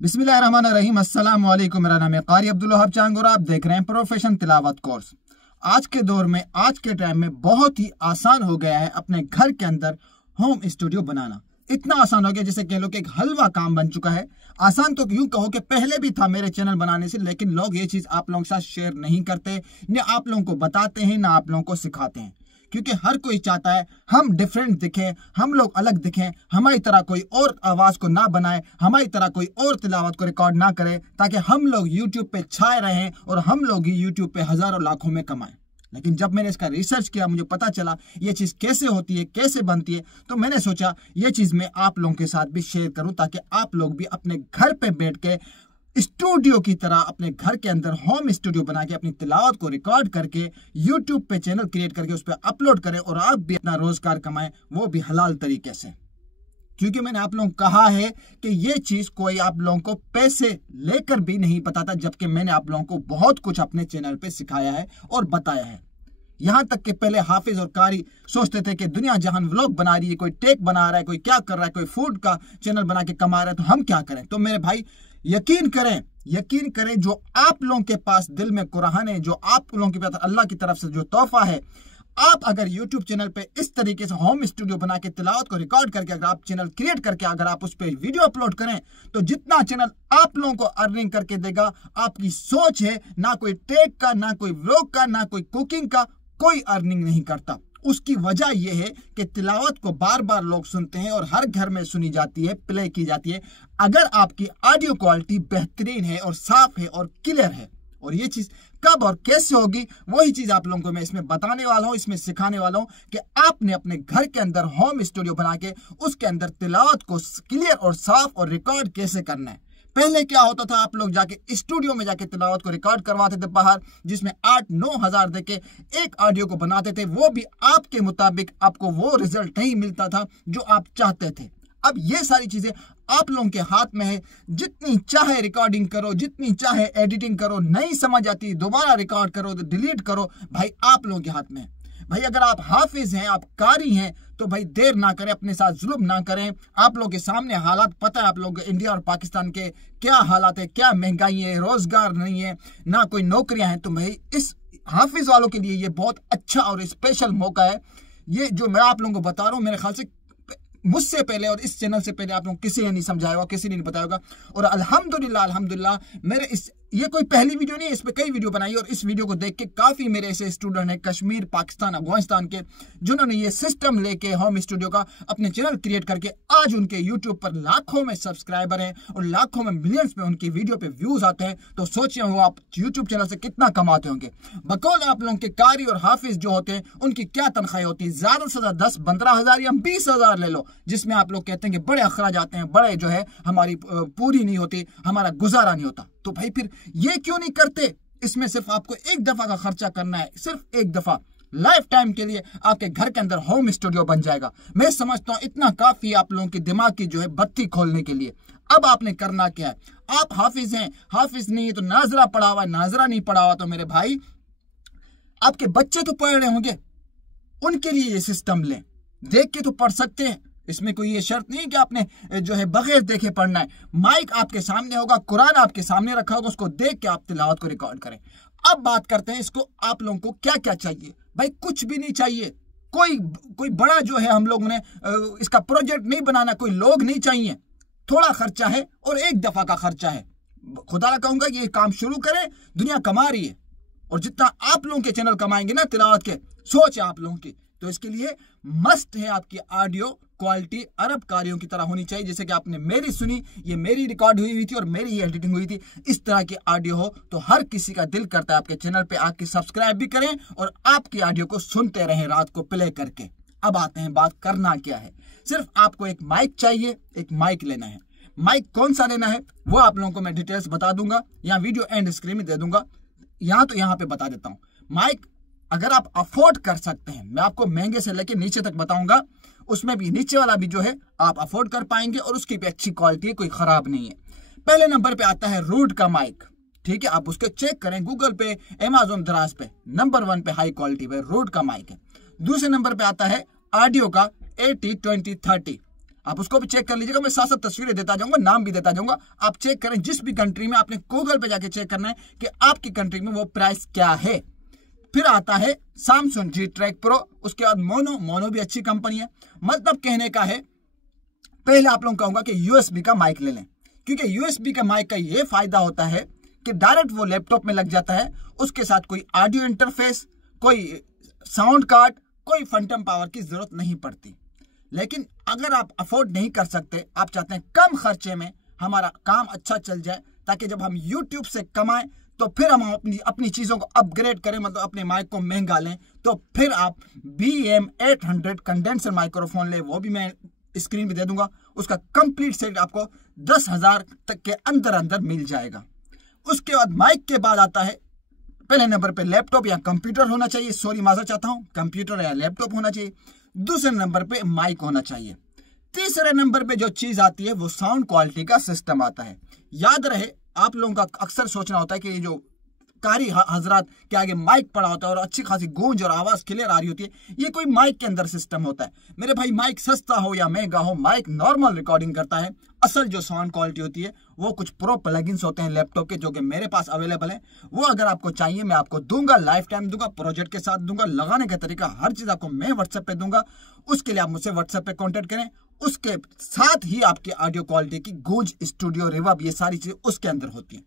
बिस्मिल्लाहिर्रहमानिर्रहीम। अस्सलाम वालेकुम। मेरा नाम है कारी अब्दुल वहाब चांग और आप देख रहे हैं प्रोफेशन तिलावत कोर्स। आज के दौर में, आज के टाइम में बहुत ही आसान हो गया है अपने घर के अंदर होम स्टूडियो बनाना। इतना आसान हो गया जैसे कह लो कि एक हलवा काम बन चुका है। आसान तो यूं कहो कि पहले भी था मेरे चैनल बनाने से, लेकिन लोग ये चीज आप लोगों के साथ शेयर नहीं करते, न आप लोगों को बताते हैं, ना आप लोगों को सिखाते हैं, क्योंकि हर कोई चाहता है हम डिफरेंट दिखें, हम लोग अलग दिखें, हमारी तरह कोई और आवाज को ना बनाए, हमारी तरह कोई और तिलावत को रिकॉर्ड ना करे, ताकि हम लोग यूट्यूब पे छाए रहें और हम लोग ही यूट्यूब पे हजारों लाखों में कमाएं। लेकिन जब मैंने इसका रिसर्च किया, मुझे पता चला ये चीज कैसे होती है, कैसे बनती है, तो मैंने सोचा ये चीज मैं आप लोगों के साथ भी शेयर करूं, ताकि आप लोग भी अपने घर पे बैठ के स्टूडियो की तरह अपने घर के अंदर होम स्टूडियो बना के अपनी तिलावत को रिकॉर्ड करके यूट्यूब पे चैनल क्रिएट करके उस पर अपलोड करें और आप भी अपना रोजगार कमाएं, वो भी हलाल तरीके से। क्योंकि मैंने आप लोगों को कहा है कि ये चीज कोई आप लोगों को पैसे लेकर भी नहीं बताता, जबकि मैंने आप लोगों को बहुत कुछ अपने चैनल पे सिखाया है और बताया है। यहां तक कि पहले हाफिज और कारी सोचते थे कि दुनिया जहान व्लॉग बना रही है, कोई टेक बना रहा है, कोई क्या कर रहा है, कोई फूड का चैनल बना के कमा रहा है, तो हम क्या करें। तो मेरे भाई यकीन करें जो आप लोगों के पास दिल में कुरान है, जो आप लोगों के पास अल्लाह की तरफ से जो तोहफा है, आप अगर YouTube चैनल पे इस तरीके से होम स्टूडियो बना के तिलावत को रिकॉर्ड करके अगर आप चैनल क्रिएट करके अगर आप उस पर वीडियो अपलोड करें, तो जितना चैनल आप लोगों को अर्निंग करके देगा, आपकी सोच है, ना कोई टेक का, ना कोई व्लॉग का, ना कोई कुकिंग का, कोई अर्निंग नहीं करता। उसकी वजह यह है कि तिलावत को बार बार लोग सुनते हैं और हर घर में सुनी जाती है, प्ले की जाती है, अगर आपकी ऑडियो क्वालिटी बेहतरीन है और साफ है और क्लियर है। और ये चीज कब और कैसे होगी, वही चीज आप लोगों को मैं इसमें बताने वाला हूं, इसमें सिखाने वाला हूं कि आपने अपने घर के अंदर होम स्टूडियो बना के उसके अंदर तिलावत को क्लियर और साफ और रिकॉर्ड कैसे करना है। पहले क्या होता था, आप लोग जाके स्टूडियो में जाके तिलावत को रिकॉर्ड करवाते थे बाहर, जिसमें 8-9 हजार देके एक ऑडियो को बनाते थे, वो भी आपके मुताबिक आपको वो रिजल्ट नहीं मिलता था जो आप चाहते थे। अब ये सारी चीजें आप लोगों के हाथ में है, जितनी चाहे रिकॉर्डिंग करो, जितनी चाहे एडिटिंग करो, नहीं समझ आती दोबारा रिकॉर्ड करो, तो डिलीट करो, भाई आप लोगों के हाथ में है। भाई अगर आप हाफिज हैं, आप कारी हैं, तो भाई देर ना करें, अपने साथ जुल्म ना करें। आप लोगों के सामने हालात पता है, आप लोग इंडिया और पाकिस्तान के क्या हालात है, क्या महंगाई है, रोजगार नहीं है, ना कोई नौकरियां हैं। तो भाई इस हाफिज वालों के लिए ये बहुत अच्छा और स्पेशल मौका है। ये जो मैं आप लोगों को बता रहा हूँ, मेरे ख्याल से मुझसे पहले और इस चैनल से पहले आप लोग किसी ने नहीं समझाया होगा, किसी ने नहीं बताया होगा। और अल्हम्दुलिल्लाह मेरे ये कोई पहली वीडियो नहीं है, इस पे कई वीडियो बनाई और इस वीडियो को देख के काफी मेरे ऐसे स्टूडेंट हैं कश्मीर, पाकिस्तान, अफगानिस्तान के, जिन्होंने ये सिस्टम लेके होम स्टूडियो का अपने चैनल क्रिएट करके आज उनके यूट्यूब पर लाखों में सब्सक्राइबर हैं और लाखों में मिलियंस में उनकी वीडियो पे व्यूज आते हैं। तो सोचिए वो आप यूट्यूब चैनल से कितना कमाते होंगे। बकौल आप लोगों के कारी और हाफिज जो होते हैं, उनकी क्या तनख्वाही होती है, ज्यादा से ज्यादा 10-15 हजार या 20 हजार ले लो, जिसमें आप लोग कहते हैं कि बड़े अखराज आते हैं, बड़े जो है हमारी पूरी नहीं होती, हमारा गुजारा नहीं होता। तो भाई फिर ये क्यों नहीं करते। इसमें सिर्फ आपको एक दफा का खर्चा करना है, सिर्फ एक दफा, लाइफ टाइम के लिए आपके घर के अंदर होम स्टूडियो बन जाएगा। मैं समझता हूं इतना काफी आप लोगों के दिमाग की जो है बत्ती खोलने के लिए। अब आपने करना क्या है, आप हाफिज हैं, हाफिज नहीं है तो नाजरा पढ़ा हुआ है, नाजरा नहीं पढ़ा हुआ तो मेरे भाई आपके बच्चे तो पढ़ रहे होंगे, उनके लिए ये सिस्टम लें, देख के तो पढ़ सकते हैं। इसमें कोई ये शर्त नहीं कि आपने जो है बगैर देखे पढ़ना है। माइक आपके सामने होगा, कुरान आपके सामने रखा होगा, उसको देख के आप तिलावत को रिकॉर्ड करें। अब बात करते हैं इसको आप लोगों को क्या क्या चाहिए। भाई कुछ भी नहीं चाहिए, कोई बड़ा जो है हम लोगों ने इसका प्रोजेक्ट नहीं बनाना, कोई लोग नहीं चाहिए, थोड़ा खर्चा है और एक दफा का खर्चा है। खुदा ना कहूंगा कि ये काम शुरू करें, दुनिया कमा रही है और जितना आप लोगों के चैनल कमाएंगे ना तिलावत के, सोच है आप लोगों की तो इसके लिए मस्ट है आपकी ऑडियो क्वालिटी अरबकारियों की तरह होनी चाहिए। जैसे कि आपने मेरी सुनी, ये मेरी रिकॉर्ड हुई थी और मेरी ही एडिटिंग हुई थी, इस तरह की ऑडियो हो तो हर किसी का दिल करता है आपके चैनल पे आके सब्सक्राइब भी करें और आपकी ऑडियो को सुनते रहें रात को प्ले करके। अब आते हैं बात करना क्या है। सिर्फ आपको एक माइक चाहिए, एक माइक लेना है। माइक कौन सा लेना है वो आप लोगों को मैं डिटेल्स बता दूंगा, या वीडियो एंड स्क्रीन में दे दूंगा, यहाँ पे बता देता हूँ। माइक अगर आप अफोर्ड कर सकते हैं, मैं आपको महंगे से लेके नीचे तक बताऊंगा, उसमें भी नीचे वाला भी जो है आप अफोर्ड कर पाएंगे और उसकी भी अच्छी क्वालिटी है, कोई खराब नहीं है। पहले नंबर पे आता है रूड का माइक, ठीक है, आप उसको चेक करें गूगल पे, अमेज़न दराज पे, नंबर 1 पे हाई क्वालिटी पे रूड का माइक है। दूसरे नंबर पे आता है ऑडियो का AT2030, आप उसको भी चेक कर लीजिएगा, मैं साथ साथ तस्वीरें देता जाऊंगा, नाम भी देता जाऊंगा, आप चेक करें। जिस भी कंट्री में आपने गूगल पे जाके चेक करना है कि आपकी कंट्री में वो प्राइस क्या है। फिर आता है सैमसंग G-Track Pro, उसके बाद मोनो भी अच्छी कंपनी है। मतलब कहने का है, पहले आप लोगों को कहूंगा कि USB का माइक ले लें, क्योंकि USB का माइक का ये फायदा होता है कि डायरेक्ट वो लैपटॉप में लग जाता है, उसके साथ कोई ऑडियो इंटरफेस, कोई साउंड कार्ड, कोई फंटम पावर की जरूरत नहीं पड़ती। लेकिन अगर आप अफोर्ड नहीं कर सकते, आप चाहते हैं कम खर्चे में हमारा काम अच्छा चल जाए, ताकि जब हम YouTube से कमाएं तो फिर हम अपनी चीज़ों को अपग्रेड करें, मतलब अपने माइक को महंगा लें, तो फिर आप BM800 कंडेंसर माइक्रोफोन ले, वो भी मैं स्क्रीन भी दे दूंगा। उसका कंप्लीट सेट आपको 10,000 तक के अंदर मिल जाएगा। उसके बाद माइक के बाद आता है पहले नंबर पे लैपटॉप या कंप्यूटर होना चाहिए, सॉरी माजर चाहता हूं, कंप्यूटर या लैपटॉप होना चाहिए। दूसरे नंबर पे माइक होना चाहिए। तीसरे नंबर पे जो चीज आती है वो साउंड क्वालिटी का सिस्टम आता है। याद रहे, आप लोगों का अक्सर सोचना होता है कि ये जो कारी हजरात के आगे माइक पड़ा होता है और अच्छी खासी गूंज और आवाज क्लियर आ रही होती है, ये कोई माइक के अंदर सिस्टम होता है। मेरे भाई, माइक सस्ता हो या महंगा हो, माइक नॉर्मल रिकॉर्डिंग करता है। असल जो साउंड क्वालिटी होती है वो कुछ प्रो प्लगइन्स होते हैं लैपटॉप के, जो कि मेरे पास अवेलेबल है। वो अगर आपको चाहिए मैं आपको दूंगा, लाइफ टाइम दूंगा, प्रोजेक्ट के साथ दूंगा, लगाने का तरीका हर चीज आपको मैं व्हाट्सएप पे दूंगा। उसके लिए आप मुझसे व्हाट्सएप पे कॉन्टेक्ट करें। उसके साथ ही आपकी ऑडियो क्वालिटी की गूंज, स्टूडियो, रिवर्ब, ये सारी चीजें उसके अंदर होती है।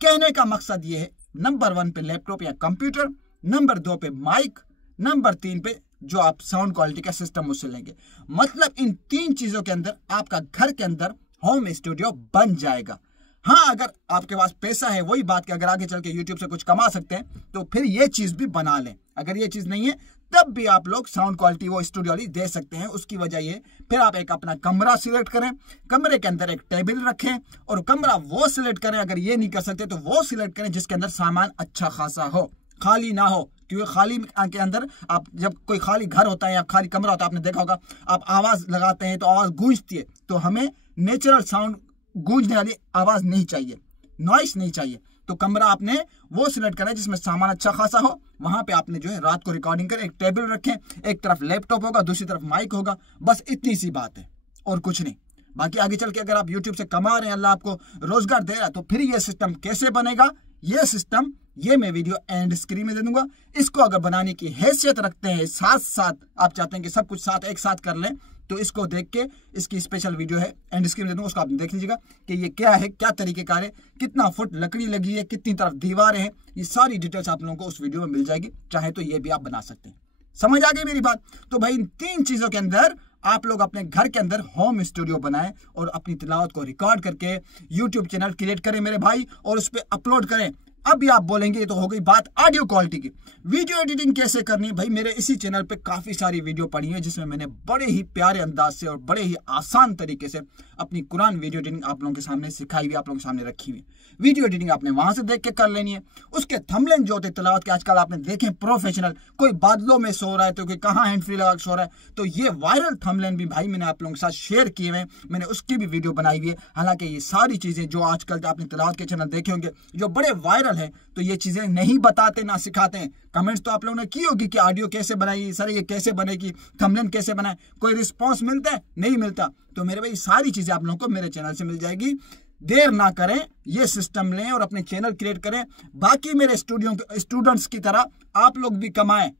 कहने का मकसद ये है, नंबर 1 पे लैपटॉप या कंप्यूटर, नंबर 2 पे माइक, नंबर 3 पे जो आप साउंड क्वालिटी का सिस्टम उससे लेंगे। मतलब इन 3 चीजों के अंदर आपका घर के अंदर होम स्टूडियो बन जाएगा। हाँ, अगर आपके पास पैसा है, वही बात कि अगर आगे चल के यूट्यूब से कुछ कमा सकते हैं तो फिर ये चीज भी बना लें। अगर ये चीज नहीं है तब भी आप लोग साउंड क्वालिटी वो स्टूडियो वाली दे सकते हैं। उसकी वजह ये, फिर आप एक अपना कमरा सिलेक्ट करें, कमरे के अंदर एक टेबल रखें और कमरा वो सिलेक्ट करें। अगर ये नहीं कर सकते तो वो सिलेक्ट करें जिसके अंदर सामान अच्छा खासा हो, खाली ना हो। क्योंकि खाली के अंदर आप, जब कोई खाली घर होता है या खाली कमरा होता है, आपने देखा होगा, आप आवाज लगाते हैं तो आवाज गूंजती है। तो हमें नेचुरल साउंड, गूंजने वाली आवाज नहीं चाहिए, नॉइस नहीं चाहिए। तो कमरा आपने वो सिलेक्ट करना है जिसमें सामान अच्छा खासा हो। वहां पे आपने जो है रात को रिकॉर्डिंग करें, एक टेबल रखें, एक तरफ लैपटॉप होगा, दूसरी तरफ माइक होगा, बस इतनी सी बात है और कुछ नहीं। बाकी आगे चल के अगर आप यूट्यूब से कमा रहे हैं, अल्लाह आपको रोजगार दे रहा है, तो फिर ये सिस्टम कैसे बनेगा, ये सिस्टम ये मैं वीडियो एंड स्क्रीन में दे दूंगा। इसको अगर बनाने की हैसियत रखते हैं, साथ साथ आप चाहते हैं कि सब कुछ साथ एक साथ कर लें, तो इसको देख के इसकी स्पेशल वीडियो है एंड स्क्रीन में दे दूंगा, उसको आप देख लीजिएगा कि ये क्या है, क्या तरीकेकार है, कितना फुट लकड़ी लगी है, कितनी तरफ दीवारें हैं, ये सारी डिटेल्स आप लोगों को उस वीडियो में मिल जाएगी। चाहे तो ये भी आप बना सकते हैं। समझ आ गई मेरी बात? तो भाई, इन 3 चीजों के अंदर आप लोग अपने घर के अंदर होम स्टूडियो बनाएं और अपनी तिलावत को रिकॉर्ड करके यूट्यूब चैनल क्रिएट करें मेरे भाई, और उस पर अपलोड करें। अब भी आप बोलेंगे ये तो हो गई बात ऑडियो क्वालिटी की, वीडियो एडिटिंग कैसे करनी है? भाई, मेरे इसी चैनल पे काफी सारी वीडियो पड़ी है जिसमें मैंने बड़े ही प्यारे अंदाज से और बड़े ही आसान तरीके से अपनी कुरान वीडियो एडिटिंग आप लोगों के सामने सिखाई हुई, आप लोगों के सामने रखी हुई। वीडियो एडिटिंग आपने वहां से देख के कर लेनी है। उसके थंबनेल जो होते तिलावत के, आजकल आपने देखे प्रोफेशनल, कोई बादलों में सो रहा है तो कोई कहाँ हैंड फ्री लगा के सो रहा है, तो ये वायरल थंबनेल भी भाई मैंने आप लोगों के साथ शेयर किए हुए, मैंने उसकी भी वीडियो बनाई हुई है। हालांकि ये सारी चीजें जो आजकल आपने तिलावत के चैनल देखे होंगे जो बड़े वायरल है, तो ये चीजें नहीं बताते ना सिखाते हैं। कमेंट्स तो आप लोगों ने की होगी कि ऑडियो कैसे बनाई सर, ये कैसे बनेगी, थंबनेल कैसे बनाए, कोई रिस्पॉन्स मिलता है? नहीं मिलता। तो मेरे भाई, सारी चीजें आप लोगों को मेरे चैनल से मिल जाएगी। देर ना करें, ये सिस्टम लें और अपने चैनल क्रिएट करें। बाकी मेरे स्टूडेंट्स की तरह आप लोग भी कमाएं।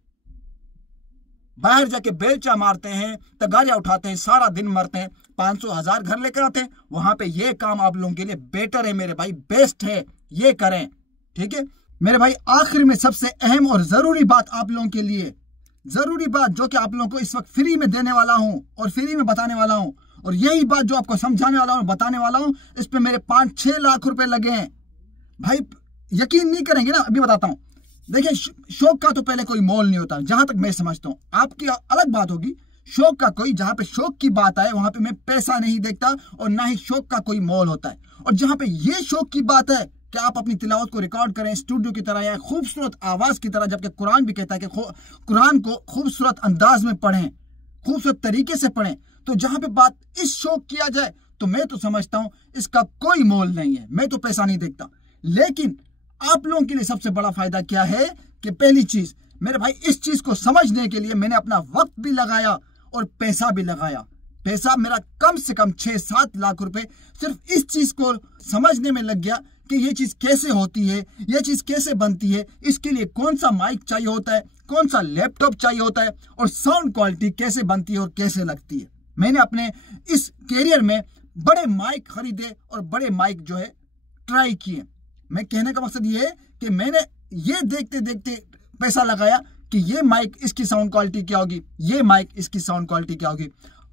बाहर जाके बेलचा मारते हैं, तगारियां उठाते हैं, सारा दिन मरते हैं, 500-1000 घर लेकर आते हैं। वहां पे ये काम आप लोगों के लिए बेटर है मेरे भाई, बेस्ट है, ये करें। ठीक है मेरे भाई, आखिर में सबसे अहम और जरूरी बात आप लोगों के लिए, जरूरी बात जो कि आप लोगों को इस वक्त फ्री में देने वाला हूं और फ्री में बताने वाला हूं, और यही बात जो आपको समझाने वाला हूं, बताने वाला हूं, इस पे मेरे 5-6 लाख रुपए लगे हैं भाई। यकीन नहीं करेंगे ना, अभी बताता हूं। देखिए, शौक का तो पहले कोई मोल नहीं होता, जहां तक मैं समझता हूं। आपकी अलग बात होगी, शौक का कोई, जहां पे शौक की बात आए वहां पे मैं पैसा नहीं देखता और ना ही शौक का कोई मोल होता है। और जहां पे ये शौक की बात है कि आप अपनी तिलावत को रिकॉर्ड करें स्टूडियो की तरह या खूबसूरत आवाज की तरह, जबकि कुरान भी कहता है कि कुरान को खूबसूरत अंदाज में पढ़ें, खूबसूरत तरीके से पढ़ें, तो जहां पे बात इस शौक किया जाए तो मैं तो समझता हूं इसका कोई मोल नहीं है, मैं तो पैसा नहीं देखता। लेकिन आप लोगों के लिए सबसे बड़ा फायदा क्या है कि पहली चीज मेरे भाई, इस चीज को समझने के लिए मैंने अपना वक्त भी लगाया और पैसा भी लगाया। पैसा मेरा कम से कम 6-7 लाख रुपए सिर्फ इस चीज को समझने में लग गया कि ये चीज कैसे होती है, ये चीज कैसे बनती है, इसके लिए कौन सा माइक चाहिए होता है, कौन सा लैपटॉप चाहिए होता है, और साउंड क्वालिटी कैसे बनती है और कैसे लगती है। मैंने अपने इस कैरियर में बड़े माइक खरीदे और बड़े माइक जो है ट्राई किए। मैं कहने का मकसद ये है कि मैंने ये देखते देखते पैसा लगाया कि ये माइक इसकी साउंड क्वालिटी क्या होगी, ये माइक इसकी साउंड क्वालिटी क्या होगी।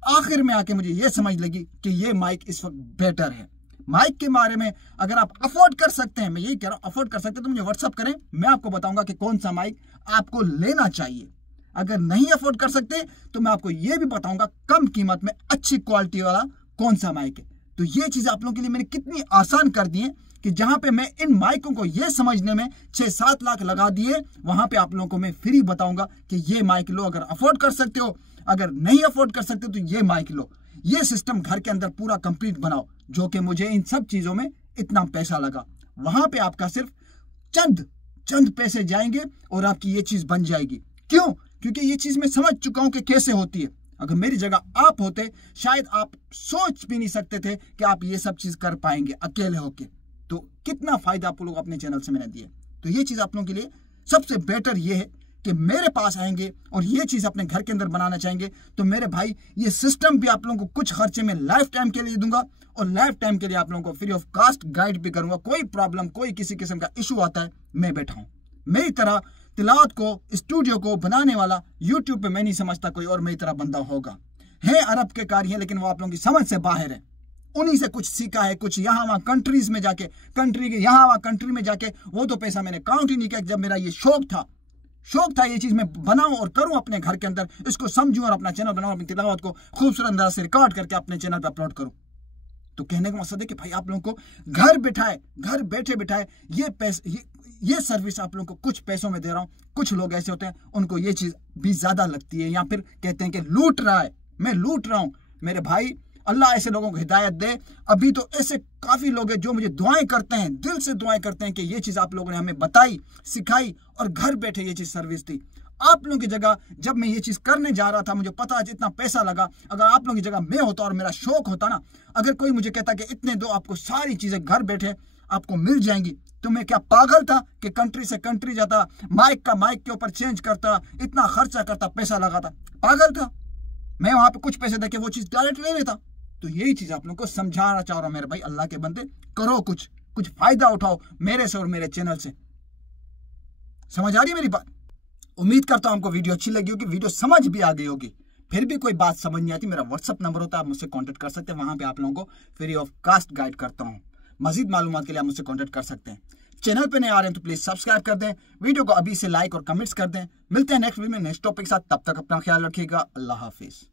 आखिर में आके मुझे ये समझ लगी कि ये माइक इस वक्त बेटर है। माइक के बारे में अगर आप अफोर्ड कर सकते हैं, मैं यही कह रहा हूं, अफोर्ड कर सकते हैं तो मुझे व्हाट्सअप करें, मैं आपको बताऊंगा कि कौन सा माइक आपको लेना चाहिए। अगर नहीं अफोर्ड कर सकते तो मैं आपको ये भी बताऊंगा कम कीमत में अच्छी क्वालिटी वाला कौन सा माइक है। तो ये चीज आप लोगों के लिए मैंने कितनी आसान कर दी है कि जहां पे मैं इन माइकों को ये समझने में 6-7 लाख लगा दिए, वहां पे आप लोगों को मैं फ्री बताऊंगा कि ये माइक लो अगर अफोर्ड कर सकते हो, अगर नहीं अफोर्ड कर सकते तो ये माइक लो। ये सिस्टम घर के अंदर पूरा कंप्लीट बनाओ, जो कि मुझे इन सब चीजों में इतना पैसा लगा। वहां पे आपका सिर्फ चंद पैसे जाएंगे और आपकी ये चीज बन जाएगी। क्यों? क्योंकि ये चीज मैं समझ चुका हूं कि कैसे होती है। अगर मेरी जगह आप होते, शायद आप सोच भी नहीं सकते थे कि आप ये सब चीज कर पाएंगे अकेले होके। तो कितना फायदा आप लोग अपने चैनल से मैंने दिया। तो ये चीज आप लोगों के लिए सबसे बेटर ये है कि मेरे पास आएंगे और ये चीज अपने घर के अंदर बनाना चाहेंगे तो मेरे भाई, ये सिस्टम भी आप लोगों को कुछ खर्चे में लाइफ टाइम के लिए दूंगा और लाइफ टाइम के लिए आप लोगों को फ्री ऑफ कॉस्ट गाइड भी करूंगा। कोई प्रॉब्लम, कोई किसी किस्म का इशू आता है, मैं बैठा हूं। मेरी तरह तिलावत को, स्टूडियो को बनाने वाला यूट्यूब पे मैं नहीं समझता कोई और मेरी तरह बंदा होगा। है अरब के कार्य, लेकिन वो आप लोगों की समझ से बाहर है। उन्हीं से कुछ सीखा है, कुछ यहाँ वहाँ कंट्रीज में जाके, यहाँ वहाँ कंट्री में जाके, वो तो पैसा मैंने काउंट ही नहीं किया। जब मेरा ये शौक था ये चीज मैं बनाऊं और करूं अपने घर के अंदर, इसको समझूं और अपना चैनल बनाऊं, अपनी तिलावत को खूबसूरत अंदाज से रिकॉर्ड करके अपने चैनल पर अपलोड करूं। तो कहने का मकसद है कि भाई आप लोगों को घर बैठे बिठाए ये सर्विस आप लोगों को कुछ पैसों में दे रहा हूं। कुछ लोग ऐसे होते हैं उनको ये चीज भी ज्यादा लगती है, या फिर कहते हैं कि लूट रहा है, मैं लूट रहा हूं। मेरे भाई, अल्लाह ऐसे लोगों को हिदायत दे। अभी तो ऐसे काफी लोग हैं जो मुझे दुआएं करते हैं, दिल से दुआएं करते हैं कि ये चीज आप लोगों ने हमें बताई, सिखाई और घर बैठे ये चीज सर्विस दी। आप लोगों की जगह जब मैं ये चीज करने जा रहा था, मुझे पता है इतना पैसा लगा। अगर आप लोगों की जगह मैं होता और मेरा शौक होता ना, अगर कोई मुझे कहता कि इतने दो, आपको सारी चीजें घर बैठे आपको मिल जाएंगी, तो मैं क्या पागल था कि कंट्री से कंट्री जाता, माइक के ऊपर चेंज करता, इतना खर्चा करता, पैसा लगाता? पागल था मैं। वहां पे कुछ पैसे देके वो चीज डायरेक्ट ले लेता। तो यही चीज आप लोगों को समझाना चाह रहा हूं मेरे भाई, अल्लाह के बंदे, करो कुछ फायदा उठाओ मेरे से और मेरे चैनल से। समझ आ रही है मेरी बात? उम्मीद करता हूं आपको वीडियो अच्छी लगी होगी, वीडियो समझ भी आ गई होगी। फिर भी कोई बात समझ नहीं आती, मेरा व्हाट्सअप नंबर होता है, आप मुझसे कांटेक्ट कर सकते हैं। वहां पे आप लोगों को फ्री ऑफ कॉस्ट गाइड करता हूं। मजीद मालूमात के लिए आप मुझसे कांटेक्ट कर सकते हैं। चैनल पे नए आ रहे हैं तो प्लीज सब्सक्राइब कर दें, वीडियो को अभी से लाइक और कमेंट्स कर दें। मिलते हैं नेक्स्ट वीडियो में नेक्स्ट टॉपिक के साथ, तब तक अपना ख्याल रखिएगा। अल्लाह हाफिज।